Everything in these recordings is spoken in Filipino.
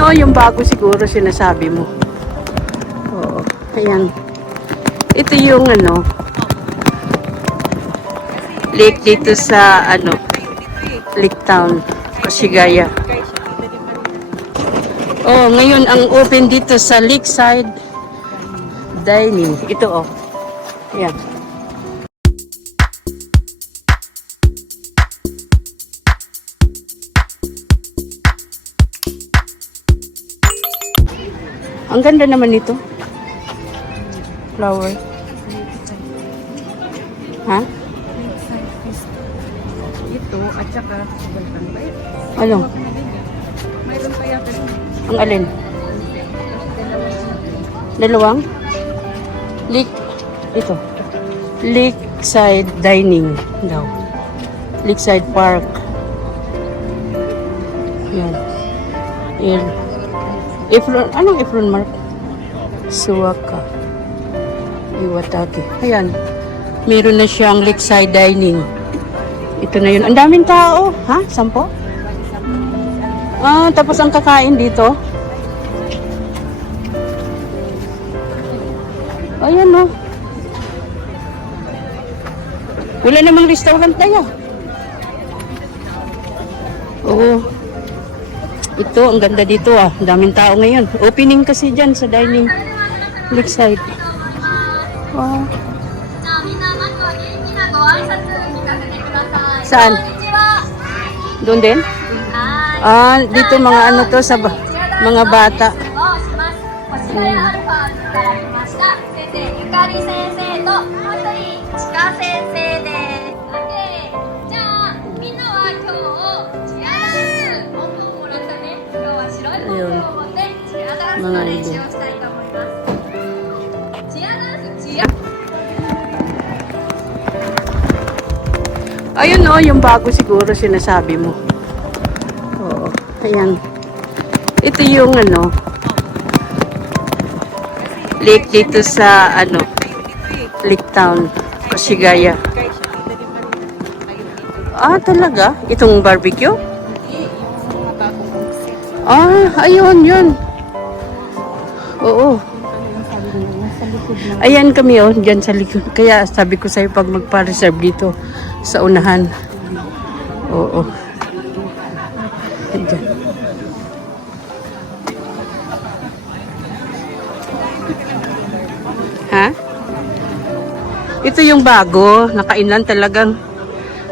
o, yung bago siguro sinasabi mo. Oo, ayan. Ito yung ano, lake dito sa ano, Lake Town, Kasigaya. Oh, ngayon ang open dito sa Lakeside Dining. Ito oh. Ayan. Ang ganda naman nito. Flower. Ha? Ito at saka Balkan ba? Ano? Mayroon pa yata. Ang alin? Dalawang? Lake. Ito. Lakeside Dining daw. Lakeside Park. Yan. Yan. Efron, anong Efron Mark? Suwaka. Iwatake. Ayan. Meron na siyang Lakeside Dining. Ito na yun. Ang daming tao. Ha? 10? Ah, tapos ang kakain dito. Ayan o. Wala namang restaurant tayo. Oo. Ito, ang ganda dito ah. Ang daming tao ngayon. Opening kasi dyan sa dining Lakeside. Wow. Saan? Doon din? Ah, dito mga ano to sa mga bata. Ayun. Mga ido. Ayun o, yung bago siguro sinasabi mo. Oo, ayan. Ito yung ano, lake dito sa ano, Lake Town, Kasigaya. Ah, talaga? Itong barbecue? Ah, ayun, yun. Oo. Ayan kami oh, dyan sa likod. Kaya sabi ko sa'yo pag magpa-reserve dito sa unahan. Oo. Dyan. Ha? Ito yung bago. Nakainan talagang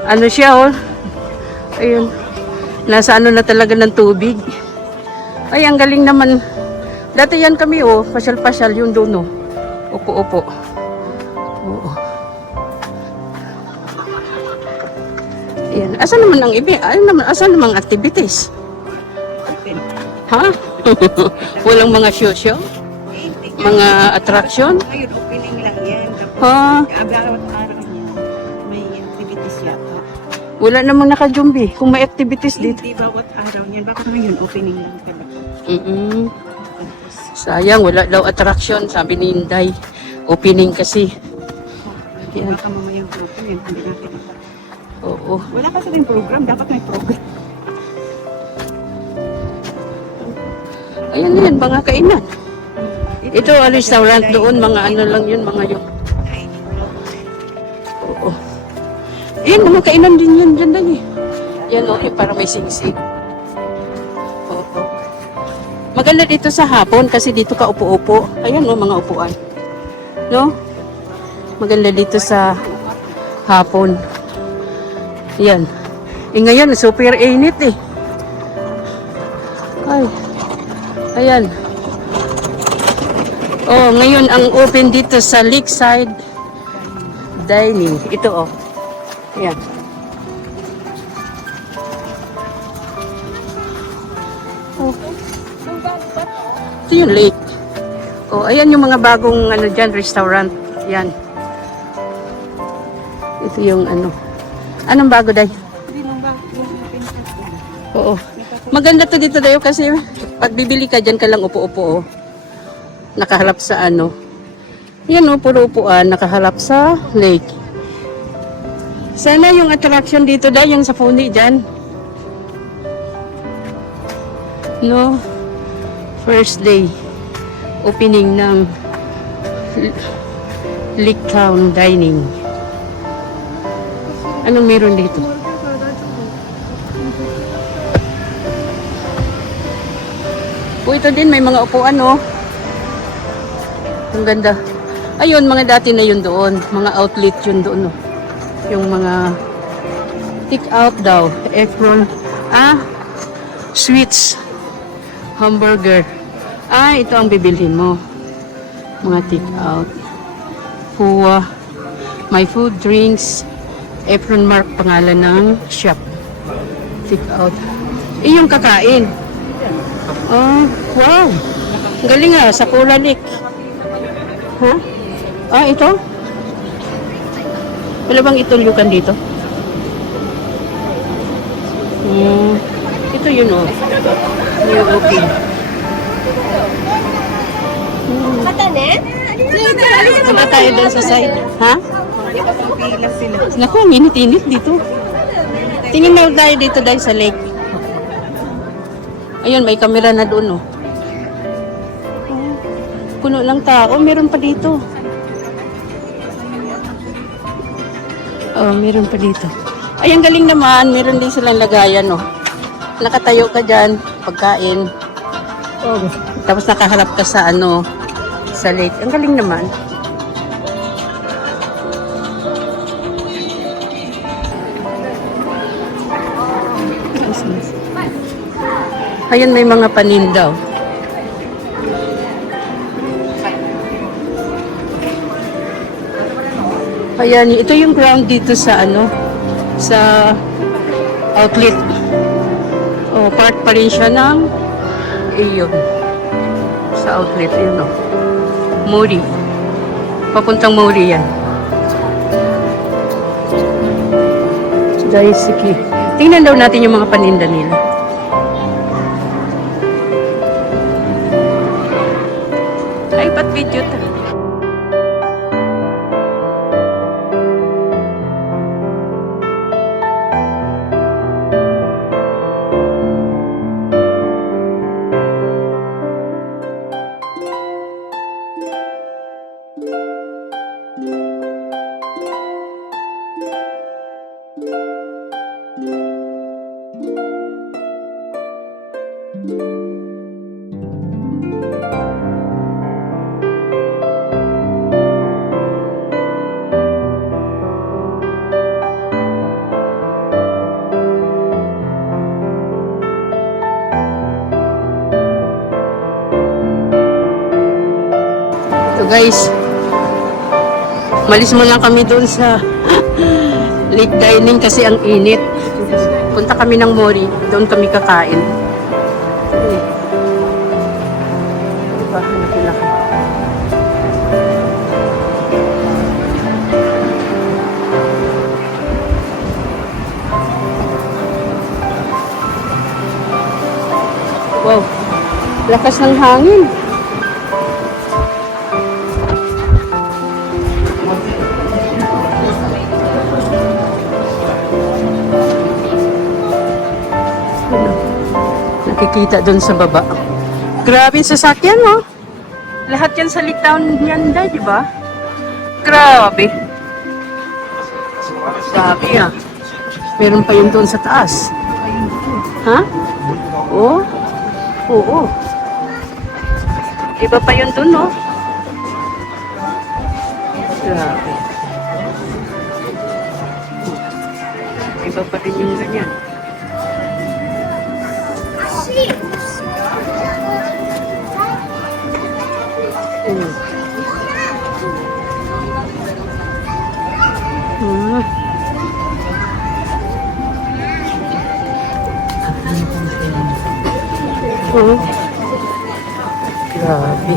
ano siya oh. Ayun. Nasa ano na talaga ng tubig. Ay, ang galing naman. Dati yan kami oh. Pasyal-pasyal yung doon oh. Upo-upo. Oo. Ayan. Asan naman ang iba? Asan naman ang activities? Ha? Walang mga show-show? Mga attraction? Ngayon, opening lang yan. Ha? Abrawat araw niya. May activities yata. Wala namang nakajumbi. Kung may activities dito. Hindi bawat araw niyan. Baka ngayon, opening lang talaga. Sayang, wala daw attraction. Sabi ni Inday. Opening kasi. Yan. Baka mamayang program yun. Hindi natin. Oo. Wala kasi rin program. Dapat may program. Ayan yan, mga kainan. Ito, restaurant doon. Mga ano lang yun, mga yung. Oo. Ayan, mga kainan din yan. Diyan lang eh. Yan o, para may singsing. Oo. Maganda dito sa hapon kasi dito ka upo-upo. Ayan o, mga upuan. No? Maganda dito sa hapon. Yan. Eh ngayon, super init eh. Ay. Ayan. Oh, ngayon ang open dito sa Lakeside Dining. Ito oh. Ayan. Oh. Ito yung lake. Oh, ayan yung mga bagong ano dyan, restaurant. Yan. Ito yung ano. Anong bago day? Oo. Maganda to dito dayo kasi pag bibili ka dyan ka lang upo-upo oh. Nakahalap sa ano. Yan oh, puro upuan. Nakahalap sa lake. Sana yung attraction dito day, yung sa Puni dyan. No? First day opening ng Lake Town Dining. Anong meron dito? O ito din, may mga upuan, oh. Ang ganda. Ayun, mga dati na yun doon. Mga outlet yun doon, oh. Yung mga take out daw. Efron. Sweets. Hamburger. Ito ang bibilhin mo. Mga take out. Fuwa. My food, drinks. Efron Mark, pangalan ng shop. Take out. Yung kakain. Wow. Ang galing sa Pula Lake. Ha? Ito? Wala bang itulyukan dito? Ito yun, oh. Yung okay. Wala tayo doon sa side. Ha? Ipapapila sila. Naku, ang init-init dito. Tingin na tayo dito dahil sa lake. Ayun, may camera na doon, oh. Puno lang tao. Meron pa dito. Meron pa dito. Ay, ang galing naman. Meron din silang lagayan, oh. Nakatayo ka dyan, pagkain. Tapos nakaharap ka sa, sa lake. Ang galing naman. Ayan, may mga panindaw. Ayan, ito yung ground dito sa sa outlet. Part pa rin siya ng iyon. Sa outlet, yun, Mori. Papuntang Mori yan. Daisuke. Tingnan daw natin yung mga paninda nila. Ay, pat video ta. Guys, malis mo lang kami doon sa lake dining kasi ang init. Punta kami ng Mori, doon kami kakain. Diba? Laki-laki. Wow, lakas ng hangin. Nakikita doon sa baba. Grabe yung sasakyan, oh. Lahat yan sa Lake Town yan, di ba? Grabe. Sabi, meron pa yun doon sa taas. Ha? Oo. Oo. Iba pa yun doon, no? Grabe. Iba pa rin yung ganyan. Grabe.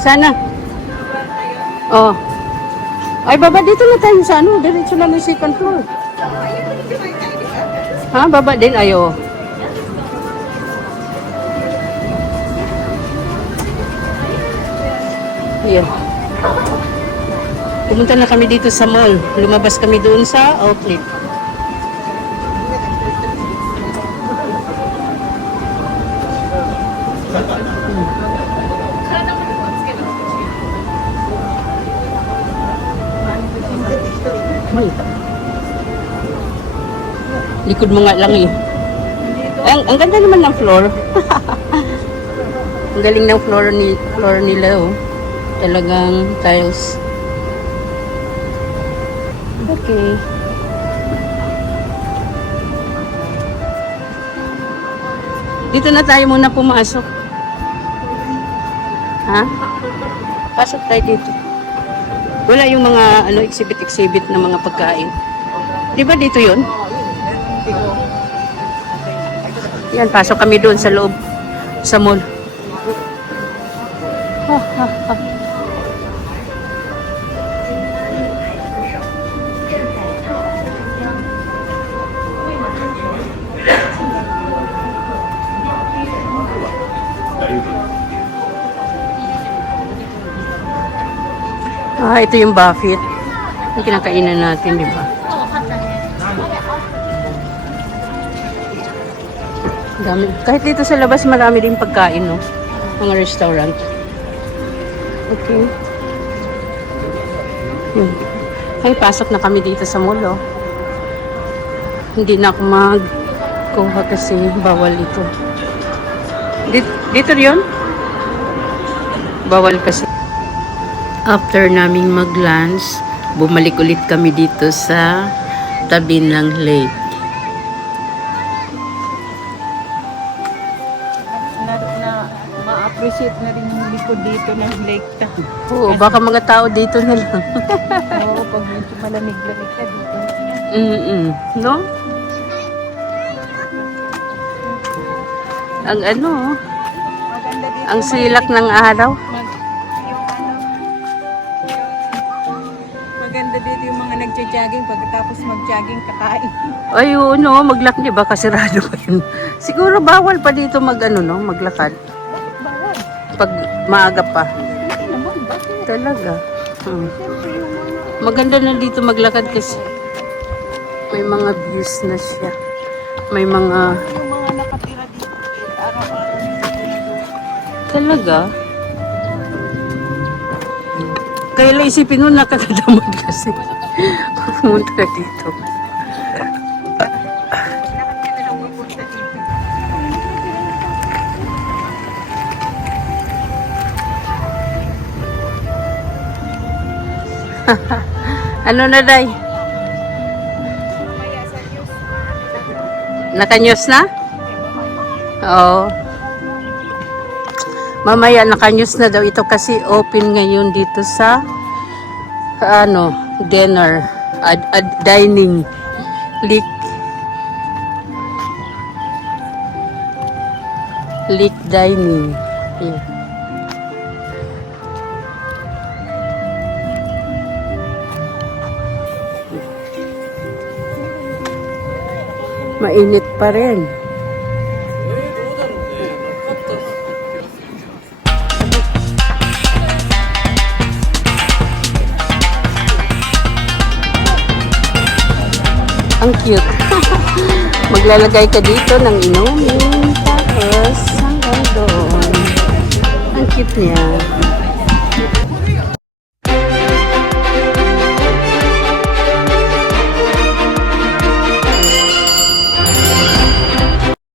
Sana. Oh. Ay, baba dito na tayo sa ano. Diretso lang yung second floor. Ha? Baba din? Ayo. Ayan. Pumunta na kami dito sa mall. Lumabas kami doon sa outlet. Ay. Likod mo nga lang eh. Ang ganda naman ng floor. Ang galing ng floor nila oh. Talagang tiles. Okay. Dito na tayo muna pumasok. Ha? Pasok tayo dito. Wala yung mga exhibit na mga pagkain. Di ba dito yun? Yan, pasok kami doon sa loob. Sa mall. Ha, ha, ha. Ito yung buffet. Yung kinakainan natin, di ba? Dami. Kahit dito sa labas, marami din pagkain, no? Mga restaurant. Okay. Ay, pasok na kami dito sa mall, oh. Hindi na ako magkuha kasi bawal ito. Dito yun? Bawal kasi. After naming mag-lunch, bumalik ulit kami dito sa tabi ng lake. Ma-appreciate na rin yung likod dito ng lake ta. Oo, baka mga tao dito na lang. Oo, pag medyo malamig-lamig ka dito. No? Ang ano, Maganda dito. ang silak ng araw. Maganda dito yung mga nagja-jogging pagkatapos mag-jogging kakain. Ay, oo, no, maglakad, di ba? Kasirado pa yun. Siguro bawal pa dito maglakad. Bawal. Pag maaga pa. Hindi naman, bakit? Talaga. Siyempre yung mga Maganda na dito maglakad kasi may mga views na siya. May mga... yung mga nakatira dito, araw-araw nila ginagawa. Talaga? Kaya lang isipin mo nakakadamag kasi. Pumunta ka dito. Bakit ka na lang pupunta dito? Ano na, Day? Mamaya sa news, Naka-news na? Oo. Mamaya naka-news na daw ito kasi open ngayon dito sa dinner, dining, lake dining. Yeah. Mainit pa rin. Ang cute. Maglalagay ka dito ng inumin. Tapos hanggang doon. Ang cute niya.